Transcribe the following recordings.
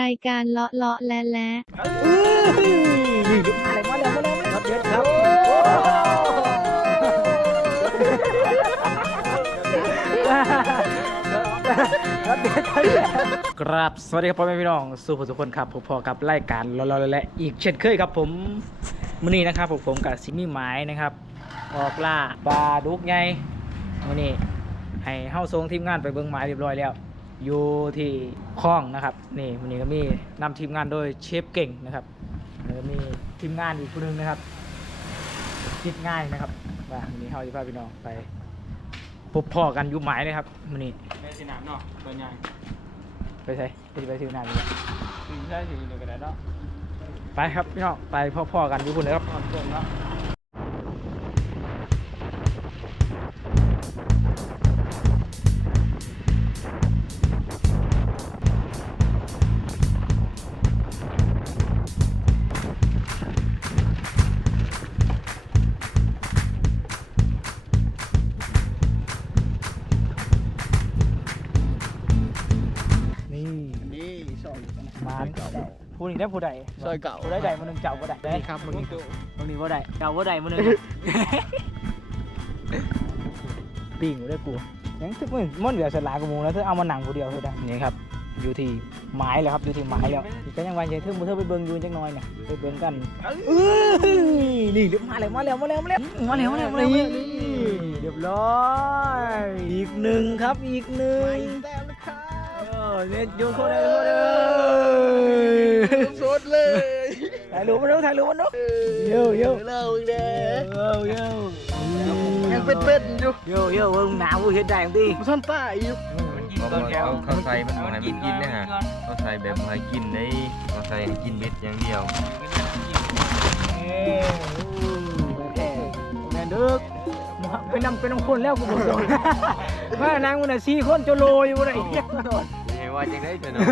รายการเลาะเลาะและและนี่ลุกมาเลยมาแล้วมาแล้วมาแล้วเด็ดครับกราบสวัสดีครับพ่อแม่พี่น้องสู่ผู้ทุกคนครับผมพอกับรายการเราๆและอีกเช่นเคยครับผมมื้อนี้นะครับผมผมกับซิมี่หมายนะครับออกล่าปลาดุกไงมื้อนี้ให้เฮาส่งทีมงานไปเบิ่งหมายเรียบร้อยแล้ว อยู่ที่คลองนะครับนี่วันนี้ก็มีนำทีมงานโดยเชฟเก่งนะครับแล้วก็มีทีมงานอีกคนนึงนะครับ คิดง่ายนะครับว่าวันนี้เฮาจะพาพี่น้องไปพบพ่อกันอยุ่หมายเลยครับวันนี้ในสนามเนาะเบอร์ใหญ่ไปใช่ไปสิไปทีมงานเลยถึงใช่ถึงอยู่กันแล้วเนาะไปครับพี่น้องไปพ่อๆกันอยู่คนเลยครับตอนเกินเนาะ มาผู้นี้ได้ผู้ใดซอยเก่าผู้ใดใดมันหนึ่งเจ้าผู้ใดนี่ครับมึงดูมันนี้ผู้ใดเจ้าผู้ใดมันหนึ่งปิ้งอยู่ได้กูยังทึกมึงมันเหลือสลากกูมูแล้วเธอเอามาหนังผู้เดียวเธอได้นี่ครับอยู่ที่ไม้แล้วครับอยู่ที่ไม้แล้วก็ยังวันยังเธอมือเธอไปเบิ่งอยู่จังน้อยเนี่ยไปเบิ่งกันเอ้ยนี่เรียบมาแล้วมาแล้วมาแล้วมาแล้วมาแล้วมาแล้วมาแล้วนี่เรียบร้อยอีกหนึ่งครับอีกหนึ่งแต้มนะครับ เออเนี่ยโยนเข้าได้เข้าได้สดเลยถ่ายรูปมาดูถ่ายรูปมาดูโย่โย่เล่าอีกแล้โย่โย่ยังเป็นๆอยู่โย่โย่เบิ่งหนาวเฮ็ดได้จังติมันท่อนป้ายอยู่เขาเขาเขาใส่มันบ่ให้มันกินนะฮะเขาใส่แบบบ่ให้กินได้เขาใส่ให้กินเบ็ดอย่างเดียวเอ้แท้แม่นดึกไปนำไปนำคนแล้วกูบอกตรงว่านางมันน่ะ4คนจะโลอยู่บ่ได้เหี้ยไม่ใช่ ว่าจังได้เถอะเนาะ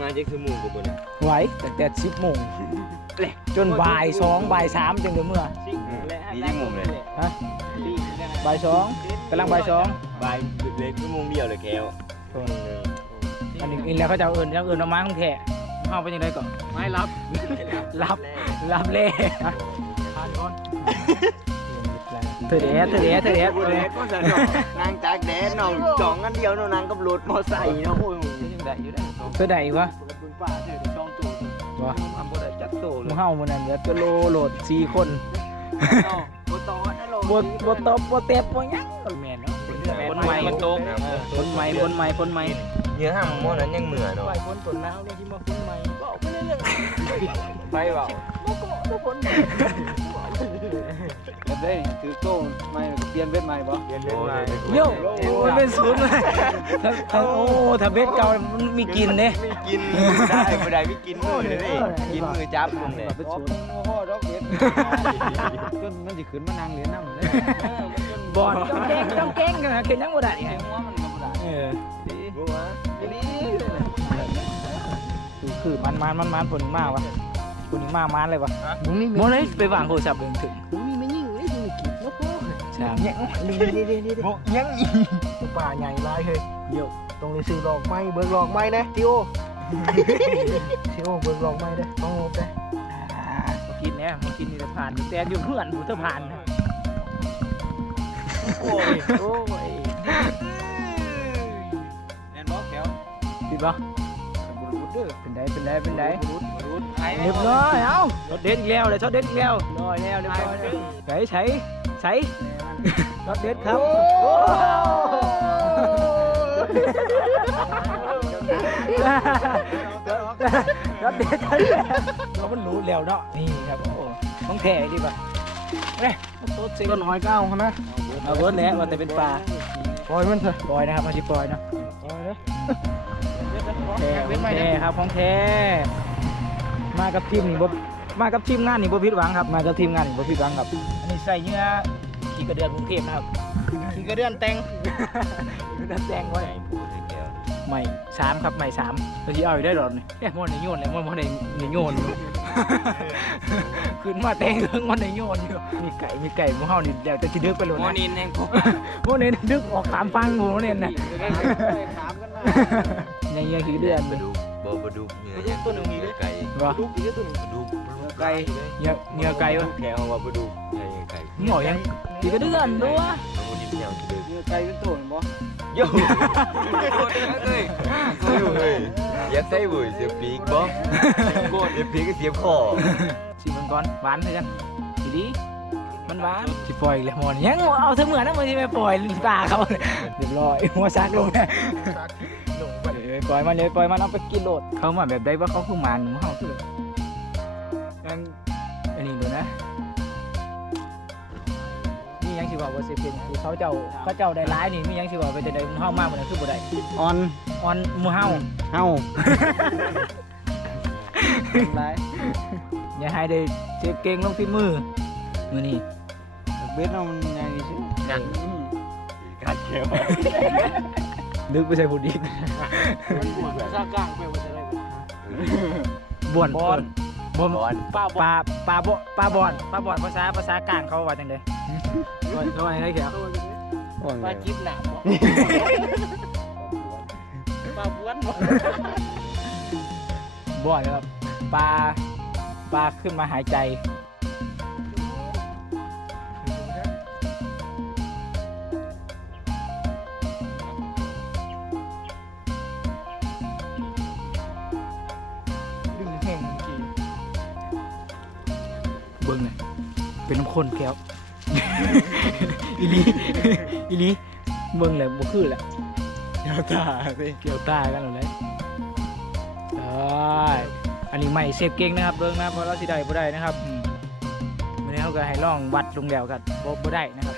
มาจักชั่วโมงกว่าบ่เนี่ยไหวตั้งแต่10โมงจนบ่าย2บ่าย3จังเด้อเมื่อนี่จังโมงเลยฮะบ่ายสองกำลังบ่ายสองบ่ายเล็กชั่วโมงเดียวเลยแก้วอันนี้อินแล้วเขาจะเอาเอินยังเอินเอามาของแท้เอาไปยังไงก่อนไม่รับรับรับเล่ฮะทานก่อน เธอเดสเธอเดสเธอเดสบ่ได้ก็จะนางจากแดนน้องจองกันเดียวเนาะนางกับรถมอไซค์เนาะโอ้ยยังได้อยู่ได้เธอใดวะบุญป่าเธอช่องตัววะทำบ่ได้จักโตหเลมูยเฮามันนั่นเหลือตัวโลโหลดสี่คนบ่ต่อนะโลบทบทตบบทเตบบ่หยังแม่นเนาะคนใหม่มันตกคนใหม่คนใหม่คนใหม่เยอะห้ามหม้อนั้นยังเหมือเนาะไปคนต้นหนาวเนี่ยที่มาคนใหม่บอกไปเรื่อยไปเปล่า เด้ถือโต้ไม่เปลี่ยนเบ็ดใหม่บ่เปลี่ยนเบ็ดมาๆโย่มันเป็นศูนย์เลยถ้าถ้าโอ้ถ้าเบ็ดเก่ามันมีกลินเด้ไม่กินได้บ่ได้ไม่กินมือเลยกินมือจับลงเลยเป็นศูนย์โอ้โหดอกเบ็ดจนมันสิขึ้นมานั่งเรียนน้ำเลยบอลต้องแกล้งต้องแกล้งกันนะเข็นยังบ่ได้ไงหัวมันธรรมดาเออบ่ว่าคือคือมันมันมันมันผลมากวะผลมากมันเลยวะมึงนี่มึงเลยไปวางโทรศัพท์เองถึง พ่อใช่ยังดีดีดีดียังอีป่าใหญ่ลายเฮ้ยเดี๋ยวตรงนี้ซื้อหลอกไม้เบิกหลอกไม้นะทิโอทิโอเบิกหลอกไม้นะต้องงบนะมากินเนี่ยมากินนี่จะผ่านแต่อยู่เพื่อนผู้เธอผ่านนะโอ้ยโอ้ยแอนบอกแถวปิดปะบุรุษเด้อเป็นไดเป็นไดเป็นไดบุรุษบุรุษไอ้เรียบร้อยเอ้าช็อตเด็ดอีกแล้วเลยช็อตเด็ดอีกแล้วร้อยแล้วเรียบร้อยแล้วใส่ใส่ใส่ ช็อตเด็ดครับโอ้ช็อตเดดเรามันรู้แล้วเนาะ นี่ครับโอ้ต้องแท้ดีป่ะเนี่ยโต๊ะสิก็น้อยเก้านะเอาเบิร์ดแล้วว่าแต่เป็นปลาปล่อยมันเถอะปล่อยนะครับมาชิปล่อยนะปล่อยเลยแท้ของแท้ครับของแท้มากับทีมนี่บ่มากับทีมงานนี่บ่ผิดหวังครับ มากับทีมงานนี่บ่ผิดหวังครับ อันนี้ใส่เนื้อ ขี่กระเดือนกรุงเทพนะครับขี่กระเดือนแตงเดือนแดงไว้ใหม่สามครับใหม่สามเราที่เอาอยู่ได้หรอเนี่ยแค่มันในโยนเลยมันมันในในโยนอยู่ขึ้นมาแตงเครื่องมันในโยนอยู่มีไก่มีไก่หมูเฮานี่เดี๋ยวจะสิดึกไปเลยหม้อนะนินแห่งพวกพวกนี้ดึกออกตามฟังหมูเนี่ยนะถามกันนะยในเงี้ยคือเดือนปลาดุกบ่ปลาดุกเนื้อยังปลาดุกเนื้อไก่บ่ลูกอีกตัวหนึงปลาดุกปลาดุกไก่เงี้ยเงี้ยไก่วะแค่ว่าปลาดุกไก่ไก่มึงบอกยังกี่กระเดือนด้วยปลาดุก แนวเดือดเนื้อไก่เป็นตัวเห็นบ่โย่เฮ้ยเฮ้ยอยากใส่บุยเสียบปีกบ่โกดเสียบปีกก็เสียบคอชิมมันก่อนหวานเท่ากันดีดีมันหวานสิปล่อยเลยหมอนยังเอาเสมือนนะมึงที่ไม่ปล่อยตาเขาเรียบร้อยหัวซักลงเลยปล่อยมันเลยปล่อยมันเอาไปกินโลดเขามาแบบได้ว่าเขาคือหมาหนูเฮาคือ มีหยังสิบอกว่าสิเป็นคือเขาเจ้าเขาเจ้าได้ร้ายนี่มีหยังสิบอกไปแต่ใดหมู่เฮามากมันคือบ่ได้ออนออนหมู่เฮาเฮาหลายอย่าให้ได้เจ็บเก่งลงที่มือมื้อนี้เบ็ดเรามันใหญ่ดิซินั่นกัดแก้วนึกไปใส่ผู้ดีซากลางไปว่าจะได้บ่วนบอนบ่วนบอนปลาปลาปลาบ่ปลาบอนปลาบอนภาษาภาษากลางเขาว่าจังได๋ เขาว่าจังได๋เขียวปลาจิ๊บหนามปลาบ้วนบ่บ่อนครับปลาปลาขึ้นมาหายใจดึงแห้งเมื่อกี้เบิ่งเลยเป็นน้ำข้นแก้ว อีหลีอีหลีเบิ่งเลยบ่คือแหละเดี๋ยวตาสิเกี่ยวตากันเลยได้อันนี้ไม่เซฟเก่งนะครับเบิ่งนะเพราะเราสิได้บ่ได้นะครับอืมวันนี้เขาก็ให้ลองวัดลงแล้วกันบ่บ่ได้นะครับ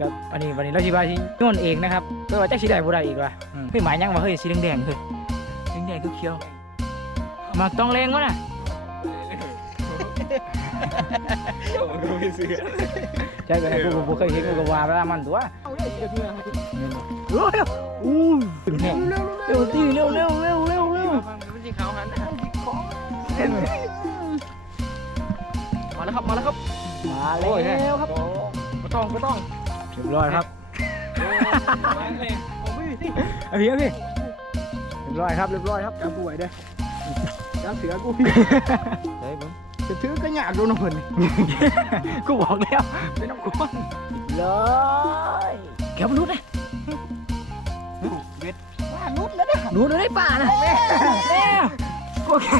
กับอันนี้วันนี้เราสิว่าสิโยนเองนะครับเพื่อว่าจักสิได้บ่ได้อีกว่ะอืมเฮ้ยหมายยังว่าเฮ้ยสีแดงๆเฮ้ยแดงๆเขียวๆมักต้องแรงวะน่ะ ใช่ก็ได้กูก็บ่เคยเห็นกูก็ว่าแล้วมันตัวเอาเลยเพื่อนเร็วอู้ถึงแห้งเร็วตีเร็วเร็วเร็วเร็วเร็วมันสิขาวหันมาแล้วครับมาแล้วครับมาแล้วครับบ่ต้องบ่ต้องเรียบร้อยครับมาเลยโอ้ยสิเอาพี่เอาพี่เรียบร้อยครับเรียบร้อยครับจับป่วยเด้อจับเสือกูใช่บ่ จะถือกระหยากดูน้ำเพิ่นกูบอกแล้วเป็นน้ำกุ้งเลยแกมันนุดเลยเบ็ดว่านุดแล้วนะหนูหนูได้ป่านะแม่กูแค่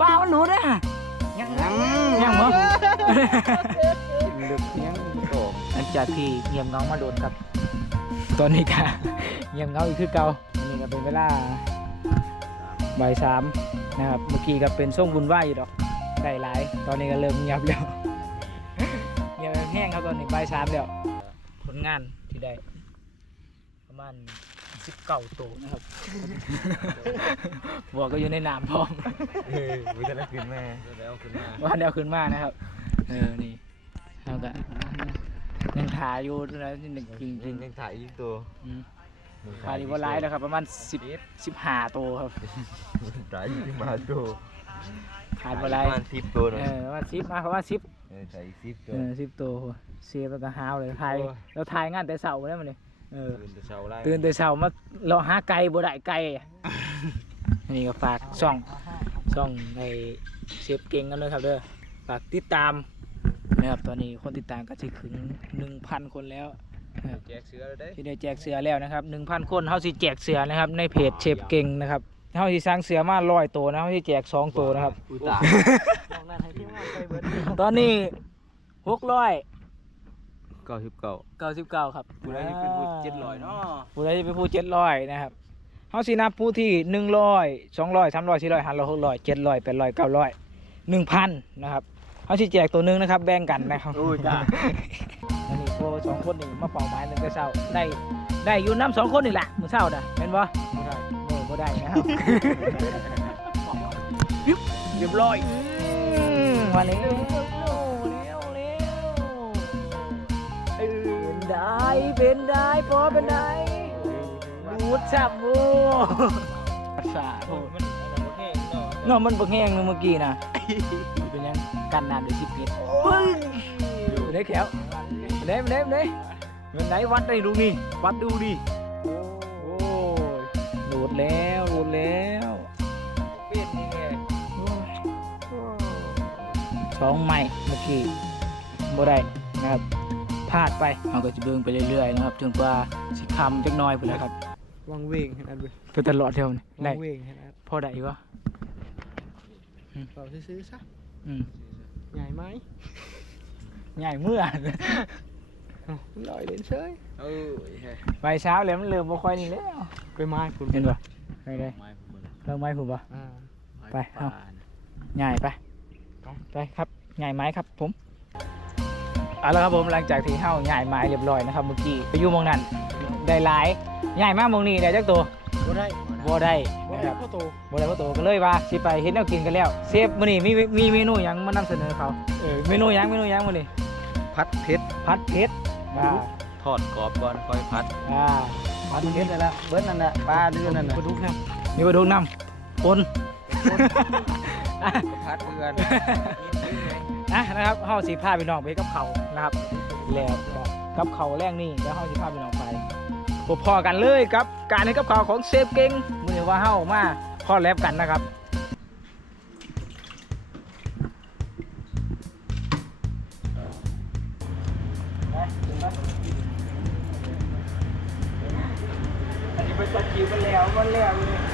ป่ามันหนูได้ยังยังมั้งลึกยังโตหลังจากที่เงียบเงามาโดนครับ ตอนนี้ก็เงียบเงาอีกคือเก่าอันนี้ก็เป็นเวลาบ่ายสามนะครับ เมื่อกี้ก็เป็นส่วงบุญไหวอยู่ดอก ได้หลาย ตอนนี้ก็เริ่มเงียบแล้วเงียบแห้งครับตอนนี้บ่ายสามแล้วผลงานที่ได้ ประมาณสิบเก้าตัวนะครับบวกก็อยู่ในน้ำพร้อมเฮ้ยวิจารณ์ขึ้นแม่แล้วขึ้นมาว่าเดียวขึ้นมานะครับ เออนี่แล้วก็ยังถ่ายอยู่นะที่หนึ่งจริงจจริริงงยังถ่ายอีกตัวๆอืมถ่ายดีว่าไลฟ์นะครับ ประมาณสิบสิบห้าตัวครับถ่ายอีกมาตัว ถ่ายว่าไลประมาณฟ์สิบตัวเอเนาะอประมาณสิบมาประมาณสิบเออถ่ายอีกสิบตัเอวอสิบตัวเสียแล้วก็ห้าวเลยถ่ายโอ้ยแล้วถ่ายงานแต่เสาร์ได้มาเลยเออ ตื่นแต่เช้าไล่ตื่นแต่เช้ามาเราหาไก่บ่ได้ไก่อะอันนี้ก็ฝากช่องช่องในเชฟเก่งกันเลยครับเด้อฝากติดตามนะครับตอนนี้คนติดตามก็จะถึงหนึ่งพันคนแล้วนะครับแจกเสือแล้วได้ ที่ได้แจกเสือแล้วนะครับหนึ่งพันคนเฮาสิแจกเสือนะครับ ในเพจเชฟเก่งนะครับ เฮาสิสร้างเสือมาร้อยตัวนะเฮาสิแจกสองตัวนะครับ อุตาตอนนี้หกร้อยเก้าสิบเก้าเก้าสิบเก้าครับผู้ใดที่เป็นผู้เจ็ดร้อยเนาะผู้ใดจะเป็นผู้เจ็ดร้อยนะครับเฮาสินับผู้ที่หนึ่งร้อยสองร้อยสามร้อยสี่ร้อยห้าร้อยหกร้อยเจ็ดร้อยแปดร้อยเก้าร้อยหนึ่งพันนะครับเฮาสิแจกตัวหนึ่งนะครับ แบ่งกันนะครับโอ้ยจ้าอันนี้พวกสองคนนี่มาเป่าไม้ตั้งแต่เช้าได้ได้อยู่น้ำสองคนนี่แหละมื้อเช้าน่ะเป็นบ่ไม่ได้โอ้ บ่ได้นะครับ เรียบร้อยมาเร็วเร็วเร็วเร็วเป็นได้เป็นได้พอเป็นได้ดูดจับโอ้ภาษาโอ้มันอะไรบ่แห้งเนาะเนาะมันบักแห้งเมื่อกี้นะเป็นยังกันน้ำด้วยสิบเมตรปึ้งอยู่ได้แขวเล่มเล่มเลยเป็นไหนวัดได้ดูนี่วัดดูดิ แล้วรู้แล้วเปียกนี่ไงสองใหม่เมื่อกี้บ่ได้นะครับพลาดไปเราก็จะเบิ่งไปเรื่อยๆนะครับจนกว่าสิคำจักน้อยพุ่นแล้วครับวังเวงขนาดเลยเพื่อตลอดเท่านี่วัได้งเวงขนาดพอได้อยู่วะเราซื้อๆซะอืมใหญ่ไหมใหญ่เมื่อ ลอยเล่นเฉยเออเฮ้ยไปเช้าแล้วมันเริ่มบ่ค่อยนี่แล้วไปไม้คุณเห็นปะไปได้ไม้ผมบ่เริ่มไม้ผมปะอ่าไปเอาใหญ่ไปไปครับใหญ่ไม้ครับผมเอาละครับผมหลังจากที่เฮาใหญ่ไม้เรียบร้อยนะครับเมื่อกี้ไปอยู่หมองนั้นได้หลายใหญ่มากมองนี้ได้จักตัวบ่ได้บ่ได้บ่นะคได้รับพ่อโตบ่ได้บ่ตัวก็เลยว่าสิไปเฮ็ดแนวกินกันแล้วเซฟมื้อนี้มีมีเมนูหยังมานำเสนอเขาเออเมนูหยังเมนูหยังมื้อนี้พัดเพชรผัดเผ็ด อ่าทอดกรอบก่อนค่อยพัดอ่าผัดเผ็ดนั่นละเบิ้ลนั่นน่ะปลาดื้อนั่นน่ะปลาดุกครับมีปลาดุกนำปนพัดเพื่อนนะนะครับเฮาสิพาพี่น้องไปกับเขาวนะครับ แล้วก็กับเขาวแรงนี่แล้วเฮาสิพาพี่น้องไปพบพอกันเลยกับ การให้กับเขาวของเซฟเก่งมื้อนี้ว่าเฮามาคอลแลบกันนะครับ อันนี้เป็นตะคิวมันแล้วมันแล้วเลย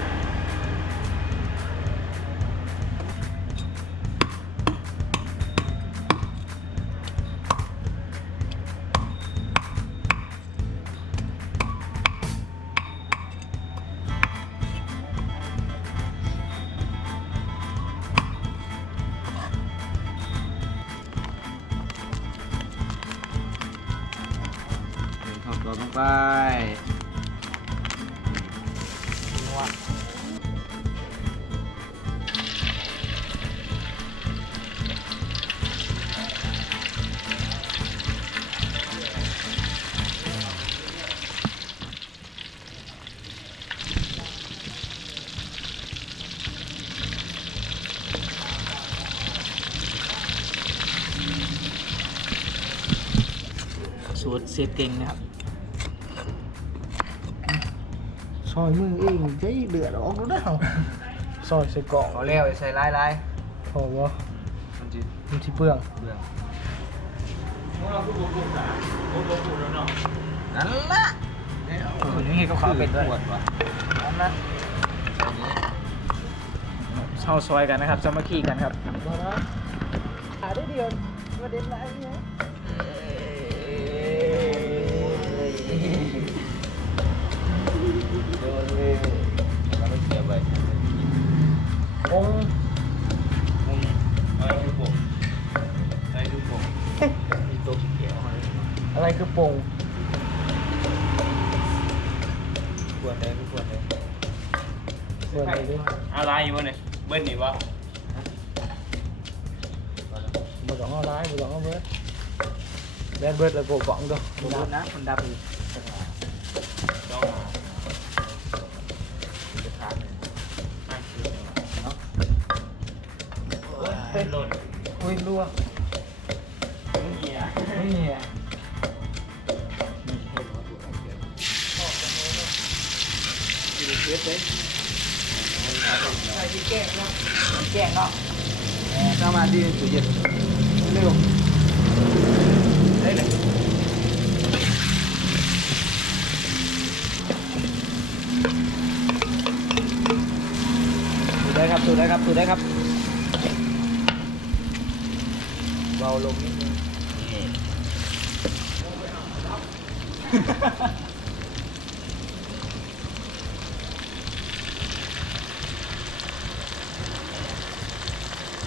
สูตรเซฟเก่งนะครับซอยมือเองใจเดือดออกแล้วเด้อซอยใส่กล่องเอาแล้วใส่ลายลายพอบ่มันจะมันสิเปลืองเบื่อนั่นละคนนี้ก็ขอเป็นด้วยปวดว่ะอันนั้นเช่าซอยกันนะครับสามัคคีกันครับบ่นะหาได้เดียวประเด็นอะไรเนี่ย อะไรคือโป่งปวดเลยไม่ปวดเลยเปิดเลยดิอะไรอยู่เนี่ยเบิ้ลนี่วะบ่ต้องเอาร้ายบ่ต้องเอาเบิดแบนเบิดแล้วโกกล่องเด้อดูนะคนดับอีก เป็นหล่นอุ้ยรั่วเหี้ยนี่อะแจ้งเนาะถ้ามาดีสุดเย็นเร็วได้เลยสูดได้ครับสูดได้ครับสูดได้ครับ เบาลงนิดนึง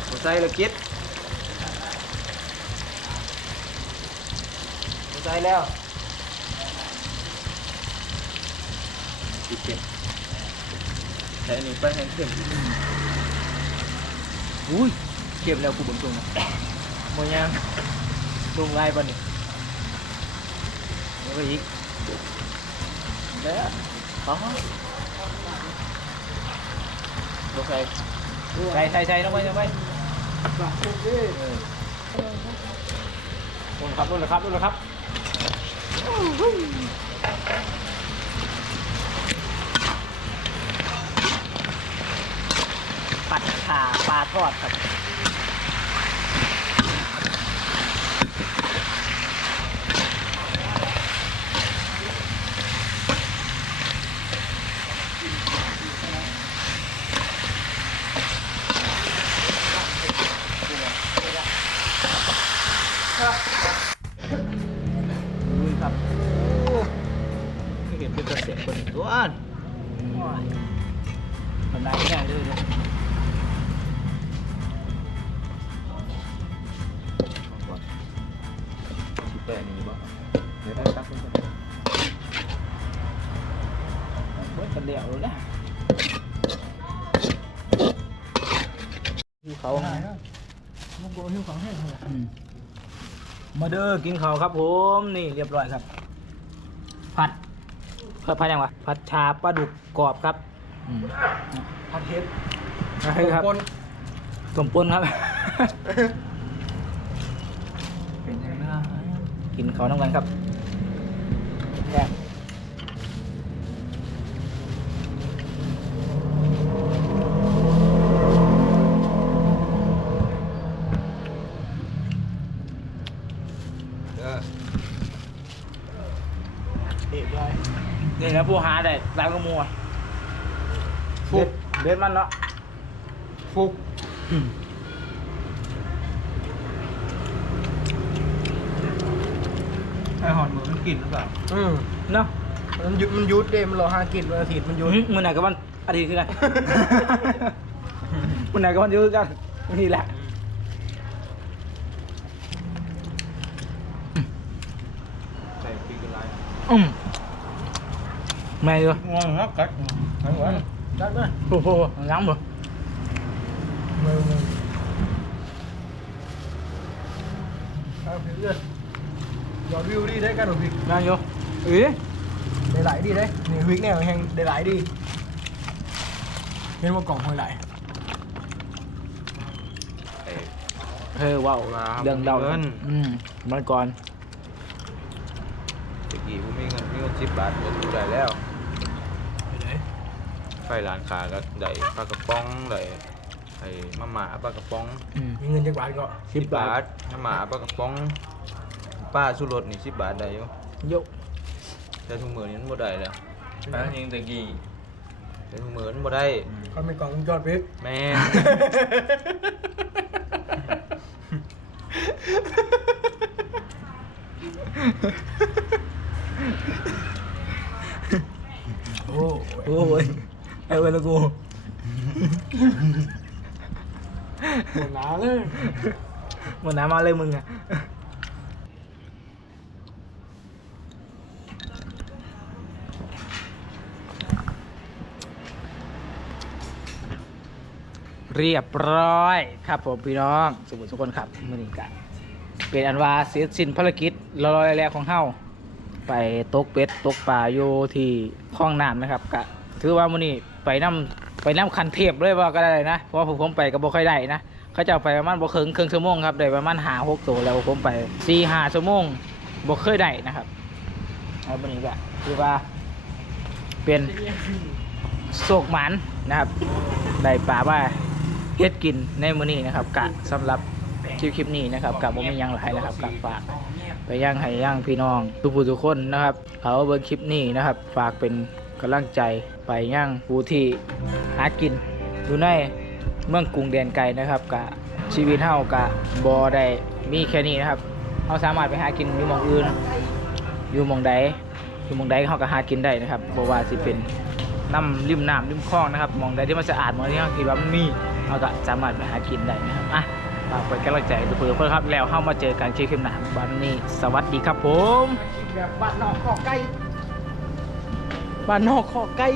หัวใจละคิดเข้าใจแล้วคิดเก็บใช้อันนี้ไปให้ขึ้นอุ้ยเก็บแล้วกูบังตรงนะ โมยังตรงไล่ป่นี่แล้วก็อีกแล้วอ๋อลงใส่ใส่ใส่ใส่ลงไปลงไปปากเด้อลงครับลงเลยครับลงเลยครับปัดขาปลาทอดครับ มาเด้อกินข้าวครับผมนี่เรียบร้อยครับ ผัดผัดผัดยังวะผัดชาปลาดุกกรอบครับอืมผัดเทปใช่ครับปนสมปนครับ เป็นยังไงกินเขาวน้ำกันครับ ผู้หาได้ร้านกระมัวฟุกเด็ดมันเนาะฟุกไอหอนมือมันกลิ่นหรือเปล่าอืมเนาะมันหยุดมันหยุดเด้มันรอหากินวันอาทิตย์มันหยุดอืมมือไหนกับวันอาทิตย์คือกันมือไหนกับวันหยุดคือกันนี่แหละใส่พริกอะไรอืม แม่เยอะง่วงครับกัดทั้งวันกัดเลยโอ้โหงั้งบ่มือมือเอาเรื่อยๆยอดวิวดีได้กันหรือพิก ไฟร้านค้าก็ได้ปลากระป๋องได้ไอ้มาม่าปลากระป๋องอืมมีเงินจักบาทก็สิบบาทมาม่าปลากระป๋องป้าสุรสนี่สิบบาทได้อยู่โยกแต่ทุกมื้อนี้มันบ่ได้แล้วแต่จริงตะกี้แต่ทุกมื้อมันบ่ได้เขาเป็นกล่องวงจอดพิกแม่นโอ้โอ้ย ไอ้เวลากูหมดหนาเลยหมดน้ำมาเลยมึงอะเรียบร้อยครับผมพี่น้องสมุทรสุคนครับมือนี้กันเป็นอันว่าเสร็จสิ้นภารกิจรอๆแรกๆของเฮาไปตกเป็ดตกปลาอยู่ที่คลองน้ำนะครับกะถือว่ามือนี้ ไปน้ำไปน้ำคันเทพเลยว่าก็ได้นะ เพราะว่าผมไปก็บ่ค่อยได้นะเขาจะไปประมาณบ่เคิงครึ่งชั่วโมงครับได้ประมาณหาหกตัวแล้วผมไปสี่หาชั่วโมงบ่เคยได้นะครับเอามือนี้ก็คือว่า เป็นโศกหมันนะครับได้ปลาว่าเฮ็ดกินในมื้อนี้นะครับกะสำหรับคลิปคลิปนี้นะครับกะบ่มียังหลายนะครับกะฝากไปย่างให้ย่างพี่น้องทุกผู้ทุกคนนะครับเขาเบิ่งคลิปนี้นะครับ ฝากเป็น กำลังใจไปย่างผู้ที่หากินอยู่ในเมืองกรุงแดนไกลนะครับกะชีวิตเฮากะบ่ได้มีแค่นี้นะครับเฮาสามารถไปหากินอยู่มองอื่น อยู่มองใดอยู่มองใดเฮาก็หากินได้นะครับบ่ว่าสิเป็นน้ำริมน้ำริมคลองนะครับมองใดที่มันสะอาดมองที่เราคิดว่ามันมีเราก็สามารถไปหากินได้นะครับอะฝากเป็นกำลังใจทุกคนครับแล้วเข้ามาเจอกันคลิปหน้าวันนี้ สวัสดีครับผมแบบบ้านนอกขอไก่ บ้านนอกขอไก่